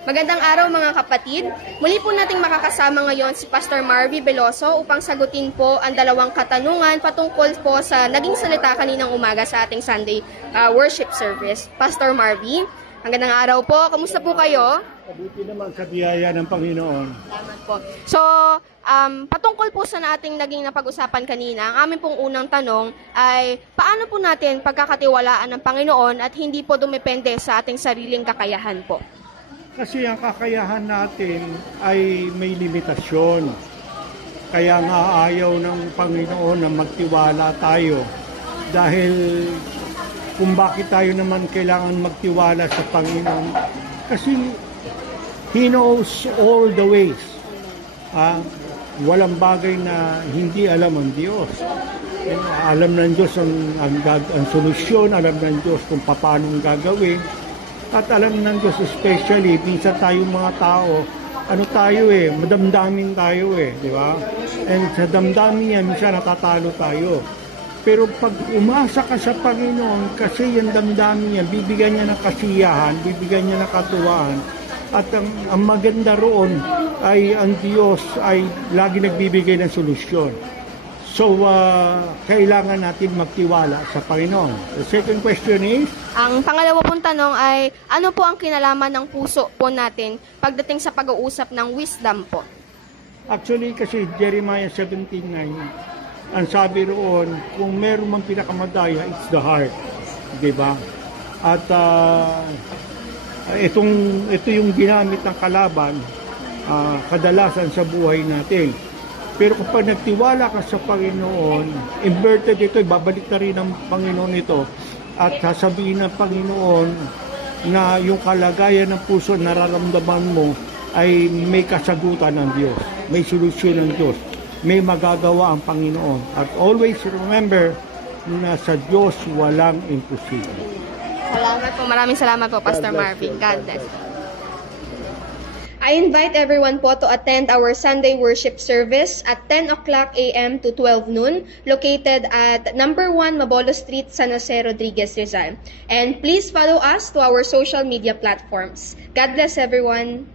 Magandang araw mga kapatid. Muli po nating makakasama ngayon si Pastor Marvy Veloso upang sagutin po ang dalawang katanungan patungkol po sa naging salita kaninang umaga sa ating Sunday worship service. Pastor Marvy, magandang araw po. Kamusta po kayo? Mabuti naman sa biyaya ng Panginoon. Salamat po. So, patungkol po sa ating naging napag-usapan kanina, ang aming pong unang tanong ay paano po natin pagkakatiwalaan ng Panginoon at hindi po dumepende sa ating sariling kakayahan po? Kasi ang kakayahan natin ay may limitasyon. Kaya nga ayaw ng Panginoon na magtiwala tayo. Dahil kung bakit tayo naman kailangan magtiwala sa Panginoon. Kasi He knows all the ways. Walang bagay na hindi alam ang Diyos. Alam ng Diyos ang solusyon, alam ng Diyos kung paano gagawin. At alam ng Diyos especially, minsan tayong mga tao, madamdamin tayo di ba? And sa damdamin niya, minsan natatalo tayo. Pero pag umasa ka sa Panginoon, kasi yung damdamin niya, bibigyan niya ng kasiyahan, bibigyan niya ng katuwaan. At ang maganda roon ay ang Diyos ay lagi nagbibigay ng solusyon. So, kailangan natin magtiwala sa Panginoon. The second question is? Ang pangalawa pong tanong ay, ano po ang kinalaman ng puso po natin pagdating sa pag-uusap ng wisdom po? Actually, kasi Jeremiah 17:9, ang sabi roon, kung meron mang pinakamadaya, it's the heart. Diba? At ito yung ginamit ng kalaban, kadalasan sa buhay natin. Pero kapag nagtiwala ka sa Panginoon, inverted ito, babalik na rin ng Panginoon ito at sasabihin ng Panginoon na yung kalagayan ng puso nararamdaman mo ay may kasagutan ng Diyos, may solusyon ng Diyos, may magagawa ang Panginoon. At always remember na sa Diyos walang imposible. Salamat po. Maraming salamat po, Pastor Marvin. God bless. I invite everyone po to attend our Sunday worship service at 10 o'clock a.m. to 12 noon, located at number 1 Mabolo Street, San Jose, Rodriguez, Rizal. And please follow us to our social media platforms. God bless everyone.